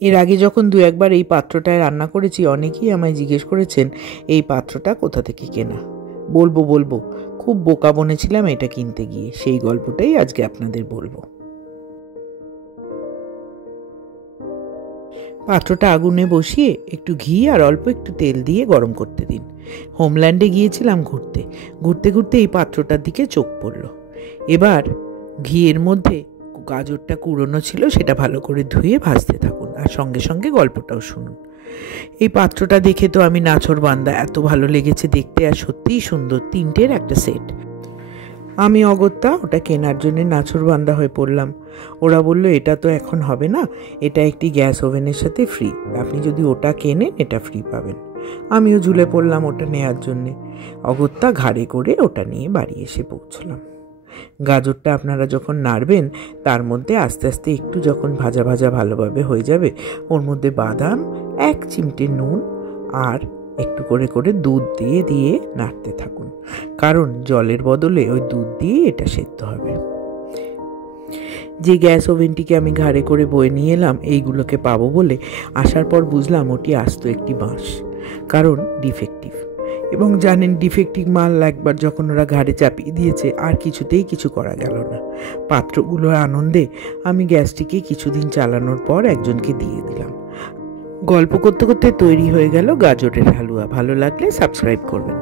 এর আগে যখন দু একবার এই পাত্রটায় রান্না করেছি, অনেকেই আমায় জিজ্ঞেস করেছেন এই পাত্রটা কোথা থেকে কেনা। বলবো খুব বোকা বনেছিলাম এটা কিনতে গিয়ে, সেই গল্পটাই আজকে আপনাদের বলবো। পাত্রটা আগুনে বসিয়ে একটু ঘি আর অল্প একটু তেল দিয়ে গরম করতে দিন। হোমল্যান্ডে গিয়েছিলাম ঘুরতে ঘুরতে এই পাত্রটার দিকে চোখ পড়ল। এবার ঘিয়ের মধ্যে গাজরটা কুড়োনো ছিল, সেটা ভালো করে ধুয়ে ভাজতে থাকুন আর সঙ্গে সঙ্গে গল্পটাও শুনুন। এই পাত্রটা দেখে তো আমি নাছোড়বান্দা, এত ভালো লেগেছে দেখতে আর সত্যিই সুন্দর, 3টের একটা সেট। আমি অগত্যা ওটা কেনার জন্য নাছোড়বান্দা হয়ে পড়লাম। ওরা বলল এটা তো এখন হবে না, এটা একটি গ্যাস ওভেনের সাথে ফ্রি, আপনি যদি ওটা কেনেন এটা ফ্রি পাবেন। আমিও ঝুলে পড়লাম ওটা নেওয়ার জন্যে। অগত্যা ঘাড়ে করে ওটা নিয়ে বাড়ি এসে পৌঁছলাম। গাজরটা আপনারা যখন নাড়বেন তার মধ্যে আস্তে আস্তে একটু যখন ভাজা ভাজা ভালোভাবে হয়ে যাবে, ওর মধ্যে বাদাম, 1 চিমটে নুন আর একটু করে করে দুধ দিয়ে দিয়ে নাড়তে থাকুন, কারণ জলের বদলে ওই দুধ দিয়ে এটা সেদ্ধ হবে। যে গ্যাস ওভেনটিকে আমি ঘাড়ে করে বয়ে নিয়ে এলাম এইগুলোকে পাবো বলে, আসার পর বুঝলাম ওটি আস্ত একটি বাঁশ, কারণ ডিফেক্টিভ। এবং জানেন, ডিফেক্টিভ মাল একবার যখন ওরা ঘাড়ে চাপিয়ে দিয়েছে আর কিছুতেই কিছু করা গেল না। পাত্রগুলোর আনন্দে আমি গ্যাসটিকে কিছুদিন চালানোর পর একজনকে দিয়ে দিলাম। গল্প করতে করতে তৈরি হয়ে গেল গাজরের হালুয়া। ভালো লাগলে সাবস্ক্রাইব করবেন।